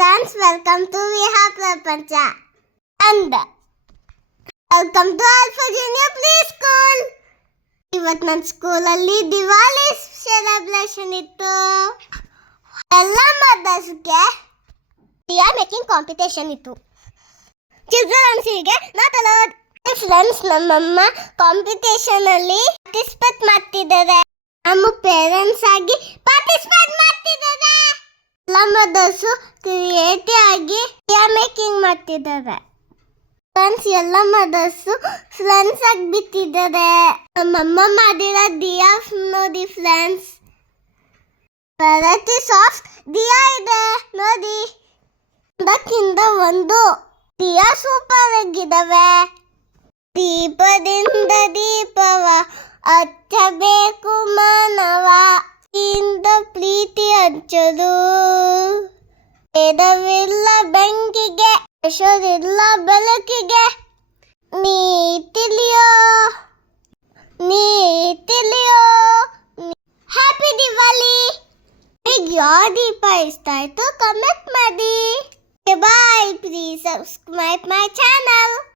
friends, welcome to Viha Prapancha and welcome to Alpha Junior Play School. ಇವತ್ತು ನನ್ನ ಸ್ಕೂಲಲ್ಲಿ Diwali celebration ಇತ್ತು. ಎಲ್ಲ ಮದರ್ಸ್ಗೆ ದಿಯಾ ಮೇಕಿಂಗ್ ಕಾಂಪಿಟೇಷನ್ ಇತ್ತು. ಚಿಲ್ಡ್ರನ್ಸ್ಗೆ ನಾಟ್ ಅಲೌಡ್. ಫ್ರೆಂಡ್ಸ್, ನಮ್ಮಮ್ಮ ಕಾಂಪಿಟೇಷನ್ ಅಲ್ಲಿ ಪಾರ್ಟಿಸಿಪೇಟ್ ಮಾಡ್ತಿದ್ದಾರೆ. ನಮ್ಮ ಪೇರೆಂಟ್ಸ್ ಆಗಿ ಪಾರ್ಟಿಸಿಪೇಟ್ ಮಾಡ್ತಿದ್ದಾರೆ. ಎಲ್ಲ ಮದರ್ಸು ಕ್ರಿಯೇಟಿವ್ ಆಗಿ ದಿಯಾ ಮೇಕಿಂಗ್ ಮಾಡ್ತಿದ್ದಾರೆ. ಫ್ರೆಂಡ್ಸ್, ಎಲ್ಲ ಮದರ್ಸು ಫ್ರೆಂಡ್ಸ್ ಆಗಿ ಬಿಟ್ಟಿದ್ದಾರೆ. ನಮ್ಮಮ್ಮ ಮಾಡಿರೋ ದಿಯಾ ನೋಡಿ ಫ್ರೆಂಡ್ಸ್. ವೆರೈಟೀಸ್ ಆಫ್ ದಿಯಾ ಇದೆ ನೋಡಿ. ಒಂದಕ್ಕಿಂತ ಒಂದು ದಿಯಾ ಸೂಪರ್ ಆಗಿದ್ದಾವೆ. ದೀಪದಿಂದ ದೀಪವ ಹಚ್ಚಬೇಕು ಮಾನವ, ಇಂದ ಪ್ರೀತಿ ಹಂಚದು. ಭೇದವಿಲ್ಲ ಬೆಂಕಿಗೆ, ಹೆಸರಿಲ್ಲ ಬೆಳಕಿಗೆ. ನೀ ತಿಳಿಯೋ ಹ್ಯಾಪಿ ದಿವಾಲಿ. ಈಗ ಯಾವ ದೀಪ ಇಷ್ಟ ಆಯ್ತು ಕಮೆಂಟ್ ಮಾಡಿ. Bye. Please subscribe my channel.